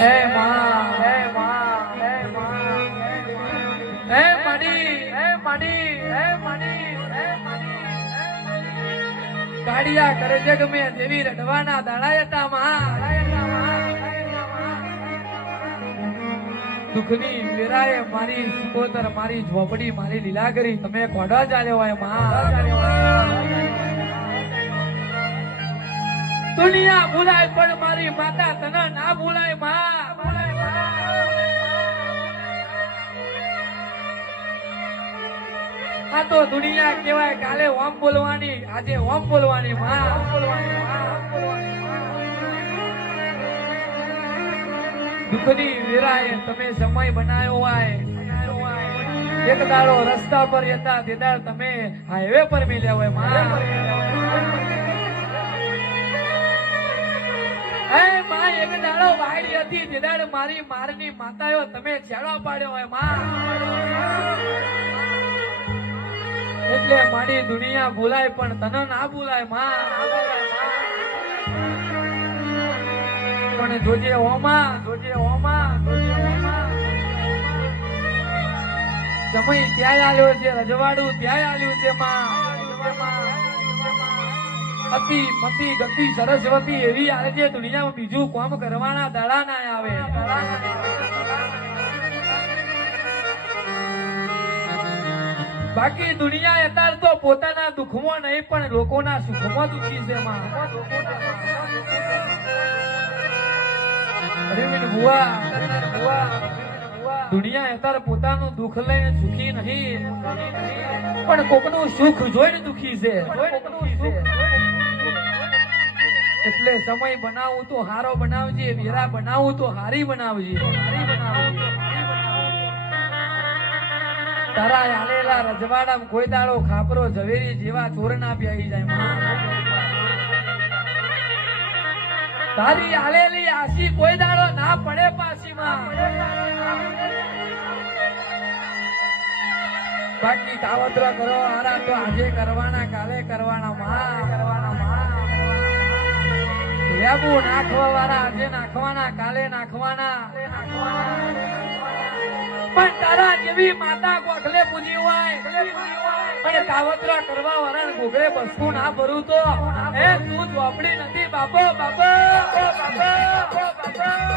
હે માં હે માં હે માં હે મડી હે મડી હે મડી હે મડી કાડિયા કરે જગ મે દેવી રડવાના દાડાયતા માં દુખની વેરાએ મારી સુકોતર મારી ઝોપડી મારી લીલા કરી તમે કોડા ચાલ્યો હોય માં દુનિયા ભૂલાય પણ મારી માતા તને ના ભૂલાય માં આ તો દુનિયા કહેવાય કાલે ઓમ બોલવાની આજે ઓમ બોલવાની માં દુઃખની વેરાએ તમે સમય બનાવ્યો હોય એક દાડો રસ્તા પર હતા તે દાડ તમે હાઈવે પર મિલ્યા હોય માં એક દાડો વાયડી હતી તે દાડ મારી મારની માતાઓ તમે છેડો પાડ્યો હોય માં એટલે મારી દુનિયા ભૂલાય પણ તને ના ભૂલાય માં પણ જોજે ઓમા જોજે ઓમા જોજે ઓમા સમય ત્યાં આલ્યો છે રજવાડું ત્યાં આલ્યું છે માં અતિ મતિ ગતિ સરસ્વતી એવી આવે છે દુનિયામાં બીજું કામ કરવાના દાડા ના આવે બાકી દુનિયા અત્યારે તો પોતાના દુઃખમાં નહીં પણ લોકોના સુખમાં દુઃખી છે માં દુનિયા અત્યારે પોતાનું દુઃખ લઈને સુખી નહીં પણ કોકનું સુખ જોઈને દુઃખી છે એટલે સમય બનાવું તો હારો બનાવજે વેરા બનાવું તો હારી બનાવજે તારા આલેલા રજવાડામાં કોઈ દાડો ખાપરો ઝવેરી જેવા ચોર ના પ્યાઈ જાય તારી આલેલી આશી કોઈ દાડો ના પડે પાછી માં બાકી કાવતરા કરો હારા તો આજે કરવાના કાલે કરવાના માં લેબુ નાખવા વાળા આજે નાખવાના કાલે નાખવાના પણ તારા જેવી માતા ગોખલે પૂજી હોય પણ કાવતરા કરવા વાળા ગોગળે બસકું ના ભરું તો એ તું ઝોપડી નથી બાપો બાપો બાપો બાપો